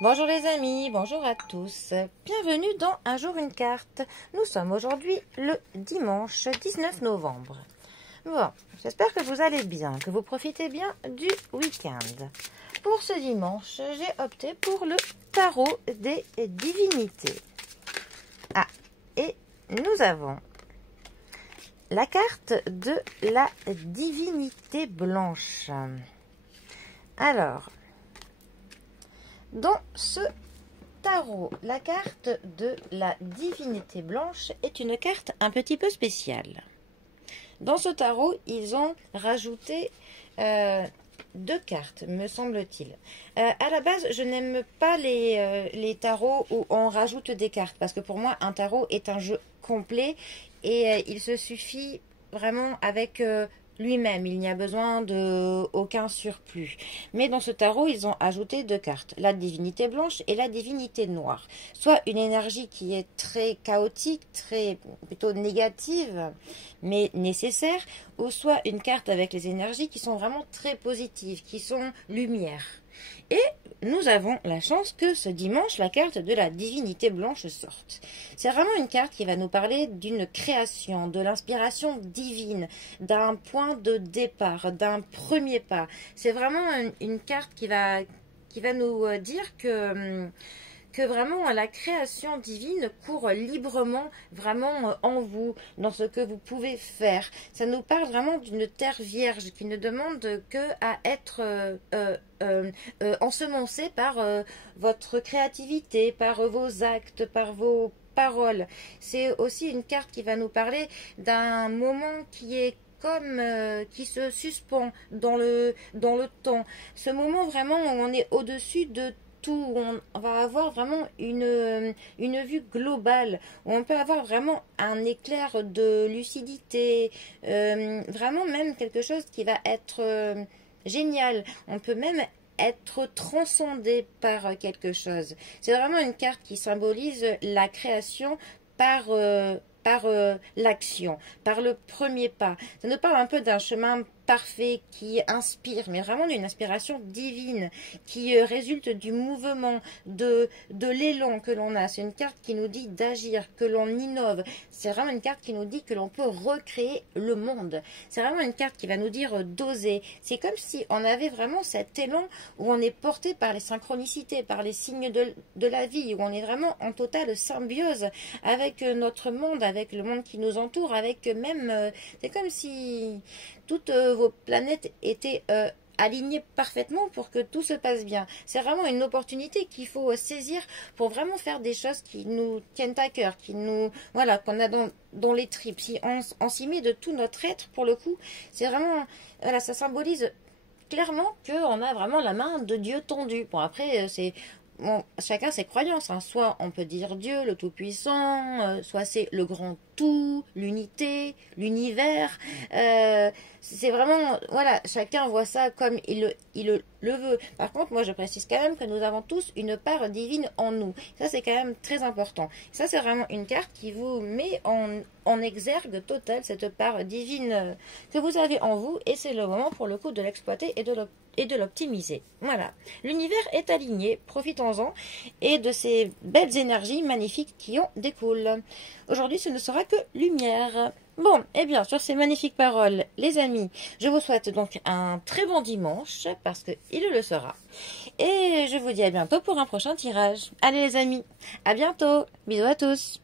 Bonjour les amis, bonjour à tous. Bienvenue dans Un jour une carte. Nous sommes aujourd'hui le dimanche 19 novembre. Bon, j'espère que vous allez bien, que vous profitez bien du week-end. Pour ce dimanche, j'ai opté pour le tarot des divinités. Ah, et nous avons la carte de la divinité blanche. Alors, dans ce tarot, la carte de la divinité blanche est une carte un petit peu spéciale. Dans ce tarot, ils ont rajouté deux cartes, me semble-t-il. À la base, je n'aime pas les tarots où on rajoute des cartes, parce que pour moi, un tarot est un jeu complet et il se suffit vraiment avec lui-même. Il n'y a besoin de aucun surplus. Mais dans ce tarot, ils ont ajouté deux cartes, la divinité blanche et la divinité noire. Soit une énergie qui est très chaotique, plutôt négative, mais nécessaire, ou soit une carte avec les énergies qui sont vraiment très positives, qui sont lumière. Et nous avons la chance que ce dimanche, la carte de la divinité blanche sorte. C'est vraiment une carte qui va nous parler d'une création, de l'inspiration divine, d'un point de départ, d'un premier pas. C'est vraiment une carte qui va nous dire que vraiment la création divine court librement, vraiment en vous, dans ce que vous pouvez faire. Ça nous parle vraiment d'une terre vierge qui ne demande que à être ensemencée par votre créativité, par vos actes, par vos paroles. C'est aussi une carte qui va nous parler d'un moment qui est comme qui se suspend dans le temps. Ce moment vraiment où on est au-dessus de tout, on va avoir vraiment une vue globale, où on peut avoir vraiment un éclair de lucidité, vraiment même quelque chose qui va être génial. On peut même être transcendé par quelque chose. C'est vraiment une carte qui symbolise la création par l'action, par le premier pas. Ça nous parle un peu d'un chemin parfait qui inspire, mais vraiment d'une inspiration divine qui résulte du mouvement, de l'élan que l'on a. C'est une carte qui nous dit d'agir, que l'on innove. C'est vraiment une carte qui nous dit que l'on peut recréer le monde. C'est vraiment une carte qui va nous dire d'oser. C'est comme si on avait vraiment cet élan où on est porté par les synchronicités, par les signes de la vie, où on est vraiment en totale symbiose avec notre monde, avec le monde qui nous entoure, avec même... c'est comme si toutes vos planètes étaient alignées parfaitement pour que tout se passe bien. C'est vraiment une opportunité qu'il faut saisir pour vraiment faire des choses qui nous tiennent à cœur, qui nous, voilà, qu'on a dans les tripes. Si on s'y met de tout notre être, pour le coup, c'est vraiment, voilà, ça symbolise clairement qu'on a vraiment la main de Dieu tendue. Bon, après, c'est... Bon, chacun ses croyances, hein. Soit on peut dire Dieu, le Tout-Puissant, soit c'est le grand tout, l'unité, l'univers. C'est vraiment, voilà, chacun voit ça comme il le veut. Par contre, moi je précise quand même que nous avons tous une part divine en nous. Ça c'est quand même très important. Ça c'est vraiment une carte qui vous met en exergue total cette part divine que vous avez en vous, et c'est le moment pour le coup de l'exploiter et de l'optimiser. Voilà, l'univers est aligné, profitons-en, et de ces belles énergies magnifiques qui en découlent. Aujourd'hui, ce ne sera que lumière. Bon, et bien, sur ces magnifiques paroles, les amis, je vous souhaite donc un très bon dimanche, parce qu'il le sera. Et je vous dis à bientôt pour un prochain tirage. Allez les amis, à bientôt, bisous à tous.